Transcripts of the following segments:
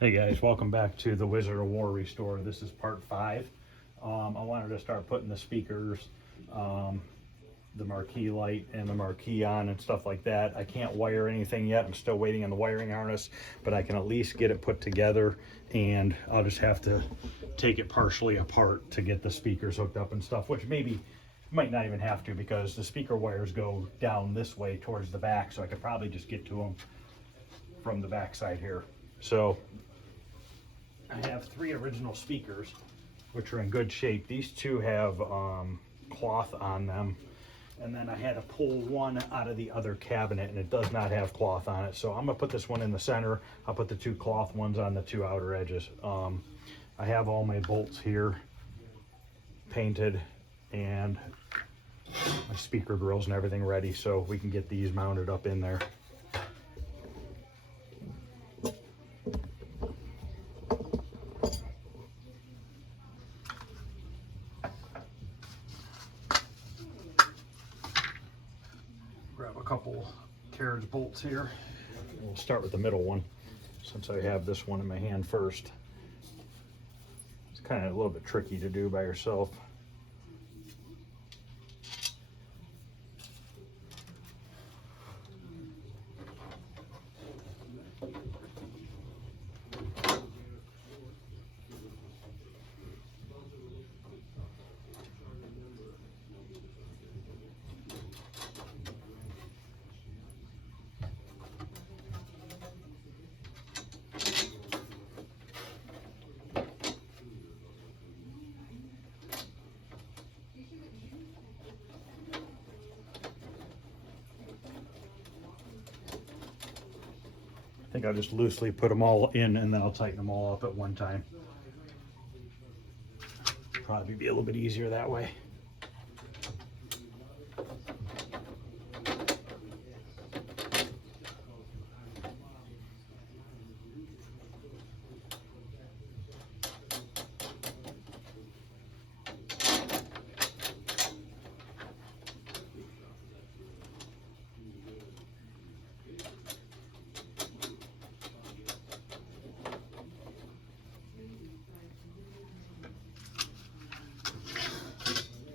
Hey guys, welcome back to the Wizard of War Restore. This is part 5. I wanted to start putting the speakers, the marquee light and the marquee on and stuff like that. I can't wire anything yet. I'm still waiting on the wiring harness, but I can at least get it put together, and I'll just have to take it partially apart to get the speakers hooked up and stuff, which maybe might not even have to, because the speaker wires go down this way towards the back, so I could probably just get to them from the back side here. So I have 3 original speakers, which are in good shape. These 2 have cloth on them, and then I had to pull one out of the other cabinet, and it does not have cloth on it. So I'm gonna put this one in the center. I'll put the 2 cloth ones on the 2 outer edges. I have all my bolts here painted and my speaker grills and everything ready, so we can get these mounted up in there. Grab a couple carriage bolts here. We'll start with the middle one, since I have this one in my hand first. It's kind of a little bit tricky to do by yourself. I think I'll just loosely put them all in, and then I'll tighten them all up at one time. Probably be a little bit easier that way.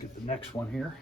Get the next one here.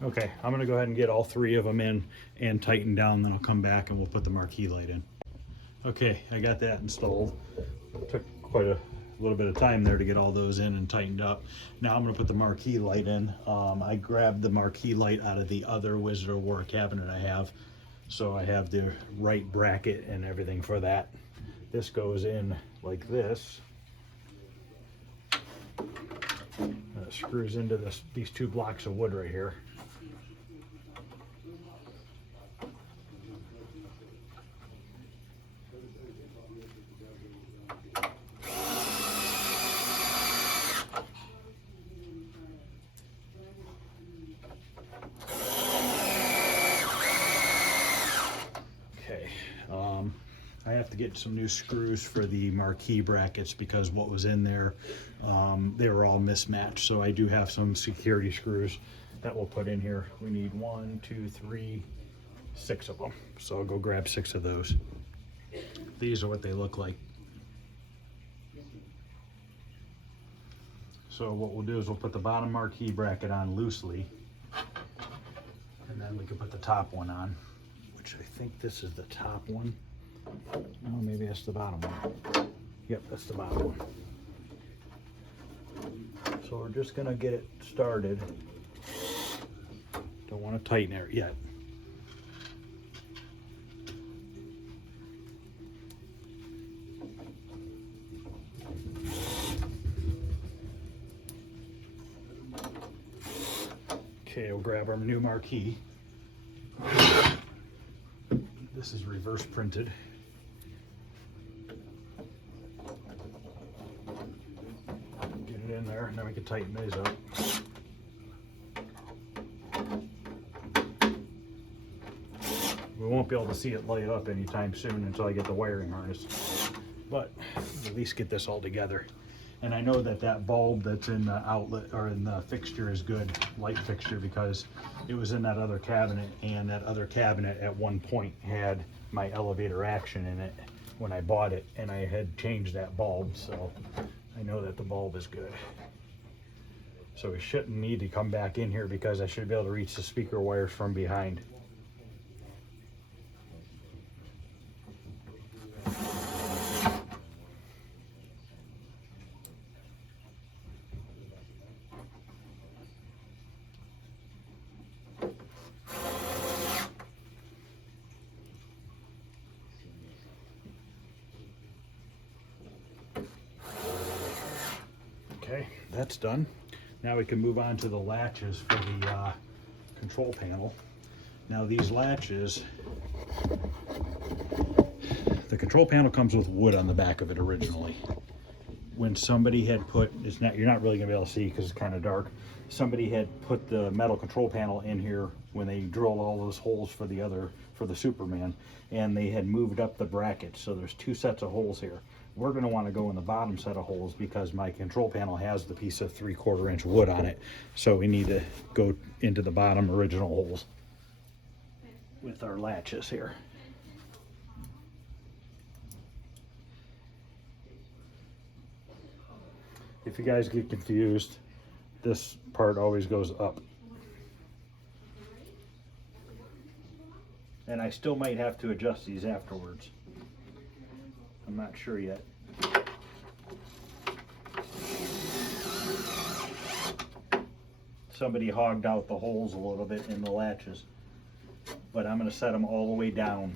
Okay, I'm gonna go ahead and get all 3 of them in and tighten down, then I'll come back and we'll put the marquee light in. Okay, I got that installed. Took quite a little bit of time there to get all those in and tightened up. Now I'm gonna put the marquee light in. I grabbed the marquee light out of the other Wizard of War cabinet I have, so I have the right bracket and everything for that. This goes in like this. And it screws into these 2 blocks of wood right here. I have to get some new screws for the marquee brackets, because what was in there, they were all mismatched. So I do have some security screws that we'll put in here. We need 1, 2, 3, 6 of them. So I'll go grab 6 of those. These are what they look like. So what we'll do is we'll put the bottom marquee bracket on loosely, and then we can put the top one on, which I think this is the top one. No, maybe that's the bottom one. Yep, that's the bottom one. So we're just gonna get it started want to tighten it yet. Okay, we'll grab our new marquee. This is reverse printed. Get it in there, and then we can tighten these up. We won't be able to see it light up anytime soon until I get the wiring harness, but at least get this all together. And I know that that bulb that's in the outlet or in the fixture is good, light fixture, because it was in that other cabinet, and that other cabinet at one point had my elevator action in it when I bought it, and I had changed that bulb, so I know that the bulb is good. So we shouldn't need to come back in here because I should be able to reach the speaker wires from behind. Okay, that's done. Now we can move on to the latches for the control panel. Now these latches, the control panel comes with wood on the back of it originally. When somebody had put, you're not really gonna be able to see because it's kind of dark. Somebody had put the metal control panel in here when they drilled all those holes for the Superman, and they had moved up the bracket. So there's two sets of holes here. We're going to want to go in the bottom set of holes because my control panel has the piece of 3/4 inch wood on it. So we need to go into the bottom original holes with our latches here. If you guys get confused, this part always goes up. And I still might have to adjust these afterwards. I'm not sure yet. Somebody hogged out the holes a little bit in the latches, but I'm going to set them all the way down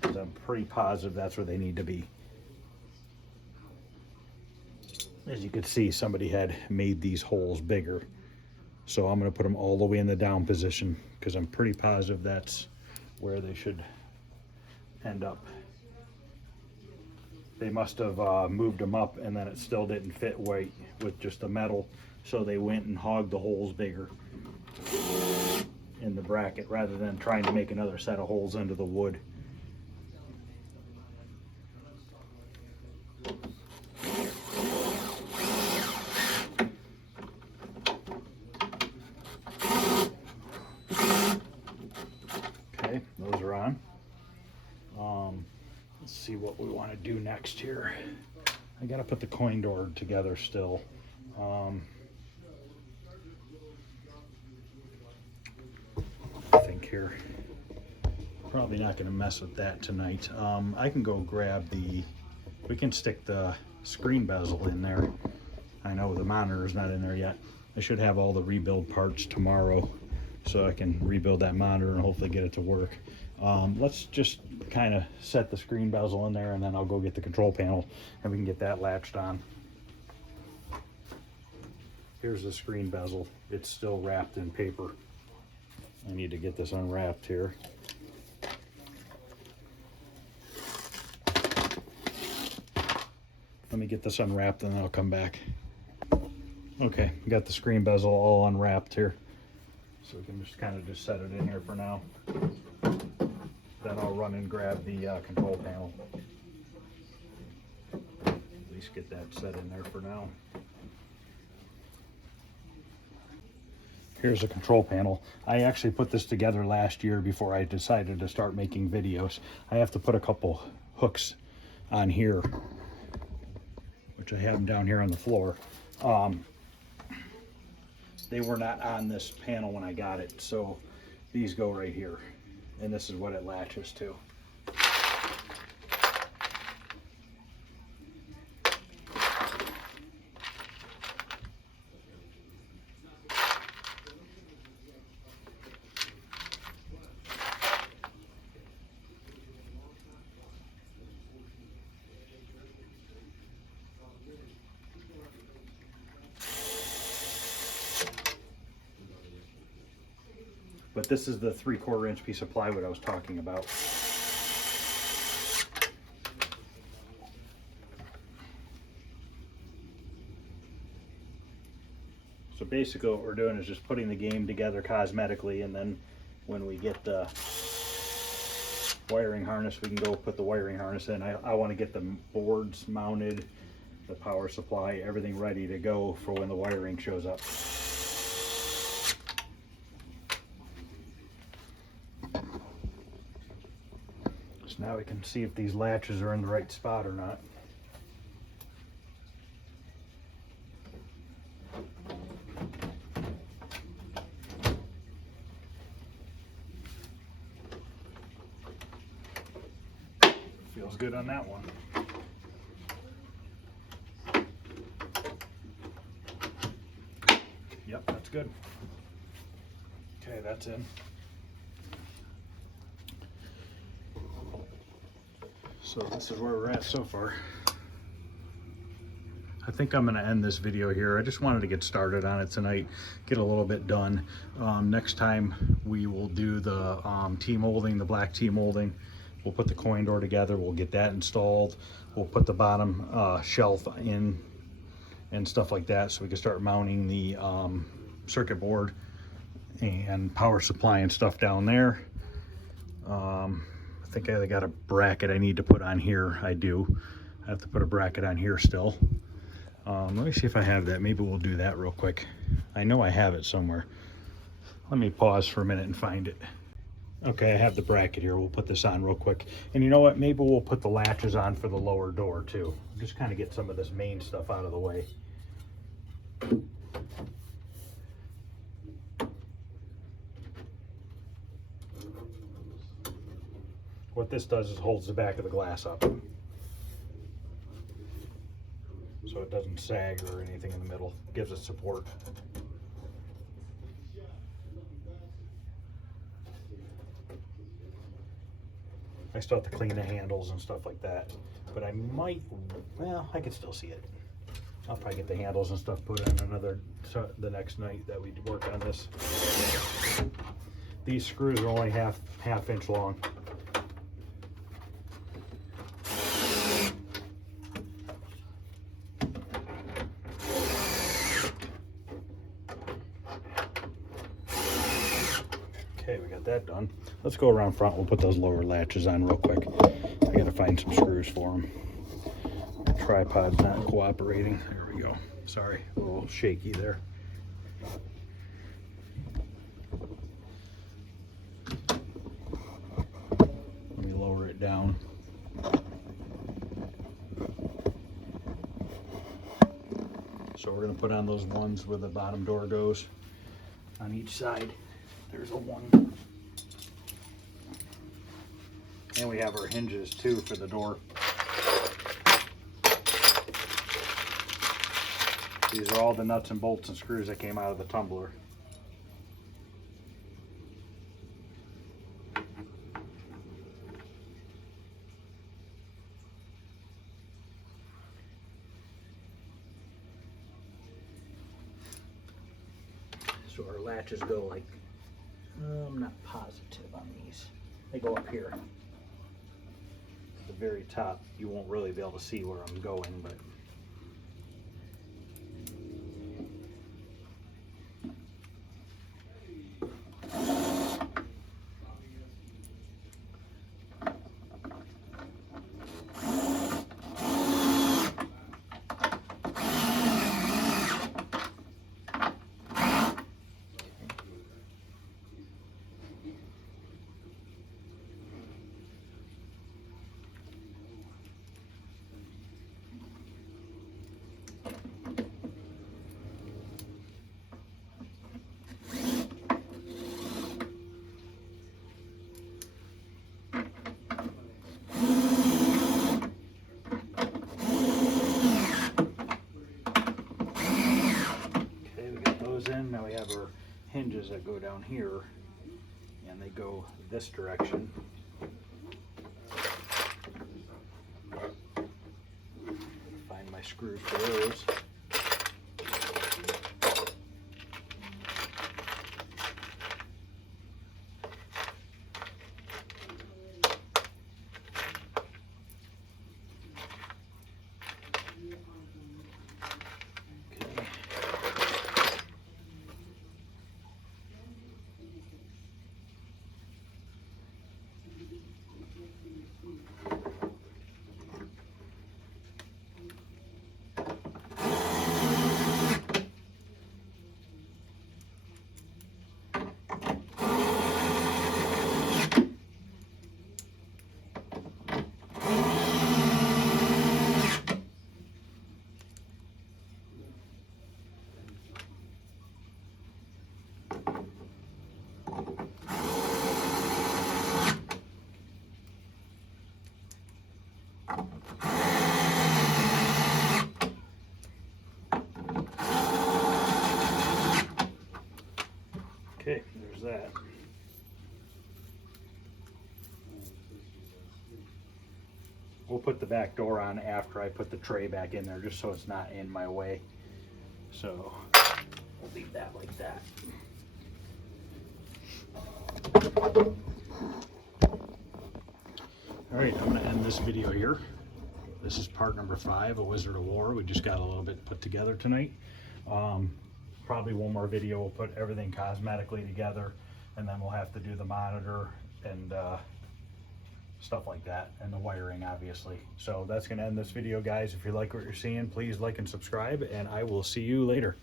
because I'm pretty positive that's where they need to be. As you can see, somebody had made these holes bigger, so I'm going to put them all the way in the down position because I'm pretty positive that's where they should end up. They must have moved them up, and then it still didn't fit right with just the metal, so they went and hogged the holes bigger in the bracket rather than trying to make another set of holes into the wood. Okay, those are on. Let's see what we want to do next here. I gotta put the coin door together still. I think here, probably not gonna mess with that tonight. I can go grab we can stick the screen bezel in there. I know the monitor's not in there yet. I should have all the rebuild parts tomorrow, so I can rebuild that monitor and hopefully get it to work. Let's just kind of set the screen bezel in there, and then I'll go get the control panel and we can get that latched on. Here's the screen bezel. It's still wrapped in paper. I need to get this unwrapped here. Let me get this unwrapped and then I'll come back. Okay, got the screen bezel all unwrapped here. So we can just kind of just set it in here for now. Then I'll run and grab the control panel. At least get that set in there for now. Here's a control panel. I actually put this together last year before I decided to start making videos. I have to put a couple hooks on here, which I have them down here on the floor. They were not on this panel when I got it, so these go right here, and this is what it latches to. But this is the 3/4 inch piece of plywood I was talking about. So basically what we're doing is just putting the game together cosmetically, and then when we get the wiring harness, we can go put the wiring harness in. I want to get the boards mounted, the power supply, everything ready to go for when the wiring shows up. So now we can see if these latches are in the right spot or not. Feels good on that one. Yep, that's good. Okay, that's in. So this is where we're at so far. I think I'm going to end this video here. I just wanted to get started on it tonight, get a little bit done. Next time we will do the T-molding, the black T-molding. We'll put the coin door together, we'll get that installed. We'll put the bottom shelf in and stuff like that, so we can start mounting the circuit board and power supply and stuff down there. I think I got a bracket I need to put on here. I do. I have to put a bracket on here still. Let me see if I have that. Maybe we'll do that real quick. I know I have it somewhere. Let me pause for a minute and find it. Okay, I have the bracket here. We'll put this on real quick. And you know what? Maybe we'll put the latches on for the lower door too. Just kind of get some of this main stuff out of the way. What this does is holds the back of the glass up, so it doesn't sag or anything in the middle. Gives it support. I still have to clean the handles and stuff like that, but I might, well, I can still see it. I'll probably get the handles and stuff put in the next night that we work on this. These screws are only half inch long. Okay, we got that done. Let's go around front. We'll put those lower latches on real quick. I gotta find some screws for them. The tripod's not cooperating. There we go. Sorry, a little shaky there. Let me lower it down. So we're gonna put on those ones where the bottom door goes on each side. There's a one. And we have our hinges too for the door. These are all the nuts and bolts and screws that came out of the tumbler. So our latches go like, I'm not positive on these. They go up here. At the very top, you won't really be able to see where I'm going, but in. Now we have our hinges that go down here, and they go this direction. Find my screws for those. Okay, there's that. We'll put the back door on after I put the tray back in there, just so it's not in my way. So we'll leave that like that. All right, I'm gonna end this video here. This is part number 5, A Wizard of War. We just got a little bit put together tonight. Probably one more video, we'll put everything cosmetically together, and then we'll have to do the monitor and stuff like that, and the wiring, obviously. So that's gonna end this video, guys. If you like what you're seeing, please like and subscribe, and I will see you later.